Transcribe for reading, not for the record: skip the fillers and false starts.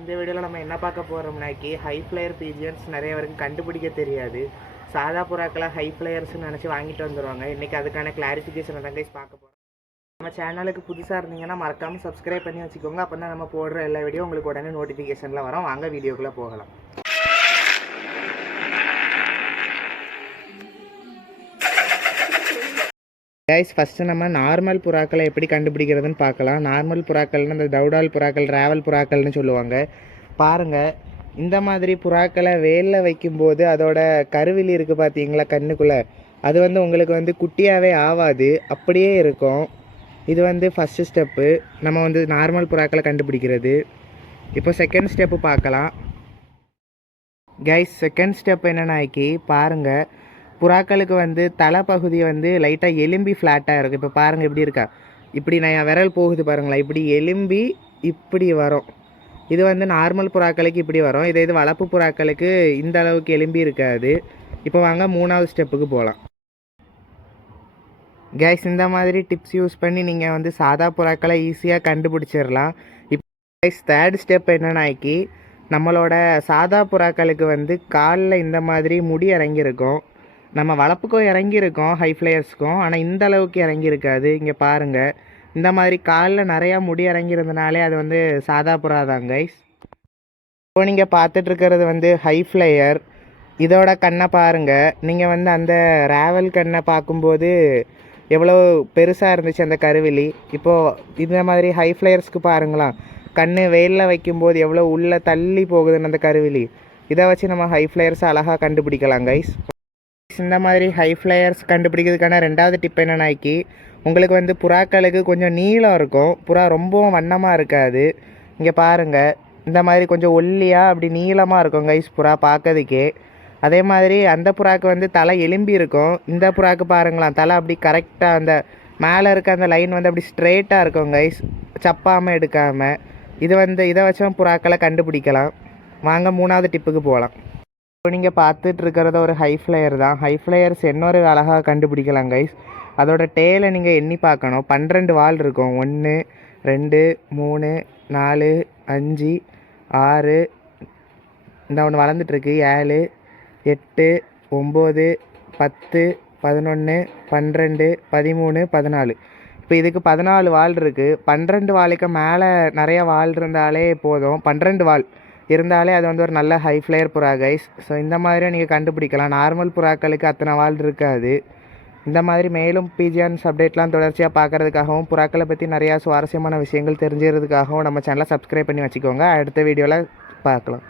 இந்த வீடியோவில் நம்ம என்ன பார்க்க போகிறோம்னாக்கி ஹை ஃப்ளையர் பீஜியன்ஸ் நிறைய பேருக்கு கண்டுபிடிக்க தெரியாது. சாதா புறாக்களை ஹை ஃப்ளையர்ஸ்னு நினச்சி வாங்கிட்டு வந்துடுவாங்க. இன்றைக்கி அதுக்கான கிளாரிஃபிகேஷனை தான் கைஸ் பார்க்க போகிறோம். நம்ம சேனலுக்கு புதுசாக இருந்தீங்கன்னா மறக்காமல் சப்ஸ்கிரைப் பண்ணி வச்சுக்கோங்க. அப்போ தான் நம்ம போடுற எல்லா வீடியோ உங்களுக்கு உடனே நோட்டிஃபிகேஷனில் வரும். வாங்க வீடியோக்குள்ளே போகலாம். கைஸ் ஃபஸ்ட்டு நம்ம நார்மல் புறாக்களை எப்படி கண்டுபிடிக்கிறதுன்னு பார்க்கலாம். நார்மல் புறாக்கள்னு இந்த தௌடால் புறாக்கள், ராவல் புறாக்கள்னு சொல்லுவாங்க. பாருங்கள், இந்த மாதிரி புறாக்களை வேலில் வைக்கும்போது அதோட கருவிலி இருக்குது பார்த்தீங்களா கண்ணுக்குள்ளே, அது உங்களுக்கு குட்டியாகவே ஆகாது, அப்படியே இருக்கும். இது ஃபஸ்ட்டு ஸ்டெப்பு. நம்ம நார்மல் புறாக்களை கண்டுபிடிக்கிறது. இப்போ செகண்ட் ஸ்டெப்பு பார்க்கலாம். கைஸ் செகண்ட் ஸ்டெப் என்னன்னாக்கி பாருங்கள், புறாக்களுக்கு தலைப்பகுதி லைட்டாக எலும்பி ஃப்ளாட்டாக இருக்குது. இப்போ பாருங்கள் எப்படி இருக்கா, இப்படி நான் விரல் போகுது பாருங்களா, இப்படி எலும்பி இப்படி வரும். இது நார்மல் புறாக்களுக்கு இப்படி வரும். இது வளர்ப்பு புறாக்களுக்கு இந்த அளவுக்கு எலும்பி இருக்காது. இப்போ வாங்க மூணாவது ஸ்டெப்புக்கு போகலாம். கேஸ் இந்த மாதிரி டிப்ஸ் யூஸ் பண்ணி நீங்கள் சாதா புறாக்களை ஈஸியாக கண்டுபிடிச்சிடலாம். இப்போ கேஸ் தேர்ட் ஸ்டெப் என்னன்னாக்கி, நம்மளோட சாதா புறாக்களுக்கு காலில் இந்த மாதிரி முடி இறங்கியிருக்கும். நம்ம வளர்ப்புக்கும் இறங்கியிருக்கோம் ஹை ஃப்ளையர்ஸ்க்கும், ஆனால் இந்த அளவுக்கு இறங்கியிருக்காது. இங்கே பாருங்கள், இந்த மாதிரி காலில் நிறையா முடி இறங்கியிருந்தனாலே அது சாதா புறா தான் கைஸ். இப்போ நீங்கள் பார்த்துட்ருக்கிறது ஹை ஃப்ளையர். இதோட கண்ணை பாருங்கள். நீங்கள் அந்த ராவல் கண்ணை பார்க்கும்போது எவ்வளோ பெருசாக இருந்துச்சு அந்த கருவிலி. இப்போது இந்த மாதிரி ஹை ஃப்ளையர்ஸ்க்கு பாருங்களாம், கண் வெயிலில் வைக்கும்போது எவ்வளோ உள்ளே தள்ளி போகுதுன்னு அந்த கருவிலி. இதை வச்சு நம்ம ஹை ஃப்ளையர்ஸை அழகாக கண்டுபிடிக்கலாம் கைஸ். இந்த மாதிரி ஹை ஃப்ளையர்ஸ் கண்டுபிடிக்கிறதுக்கான ரெண்டாவது டிப் என்னன்னாக்கி, உங்களுக்கு புறாக்களுக்கு கொஞ்சம் நீளம் இருக்கும், புறா ரொம்பவும் வண்ணமாக இருக்காது. இங்கே பாருங்கள், இந்த மாதிரி கொஞ்சம் ஒல்லியாக அப்படி நீளமாக இருக்கும் கைஸ் புறா பார்க்கறதுக்கே. அதே மாதிரி அந்த புறாக்கு தலை எலும்பி இருக்கும். இந்த புறாக்கு பாருங்களாம், தலை அப்படி கரெக்டாக அந்த மேலே இருக்க அந்த லைன் அப்படி ஸ்ட்ரெயிட்டாக இருக்கும் கைஸ், சப்பாமல் எடுக்காமல். இதை வச்சும் புறாக்களை கண்டுபிடிக்கலாம். வாங்க மூணாவது டிப்புக்கு போகலாம். இப்போ நீங்கள் பார்த்துட்ருக்கிறது ஒரு ஹை ஃப்ளையர் தான். ஹை ஃப்ளையர்ஸ் இன்னொரு அழகாக கண்டுபிடிக்கலாம் கைஸ். அதோட டேலை நீங்கள் எண்ணி பார்க்கணும். 12 வால் இருக்கும். 1 2 3 4 5 6, இந்த ஒன்று வளர்ந்துட்டுருக்கு, 7 8 9 10 11 12 13 14. இப்போ இதுக்கு 14 வால் இருக்குது. 12 வாலுக்கு மேலே நிறைய வால் இருந்தாலே போதும். 12 வால் இருந்தாலே அது ஒரு நல்ல ஹை ஃப்ளையர் புறா கைஸ். ஸோ இந்த மாதிரியும் நீங்கள் கண்டுபிடிக்கலாம். நார்மல் புறாக்களுக்கு அத்தனை வால் இருக்காது. இந்த மாதிரி மேலும் பிஜியன்ஸ் அப்டேட்லாம் தொடர்ச்சியாக பார்க்குறதுக்காகவும் புறாக்களை பற்றி நிறையா சுவாரஸ்யமான விஷயங்கள் தெரிஞ்சுக்கிறதுக்காகவும் நம்ம சேனலை சப்ஸ்கிரைப் பண்ணி வச்சுக்கோங்க. அடுத்த வீடியோவில் பார்க்கலாம்.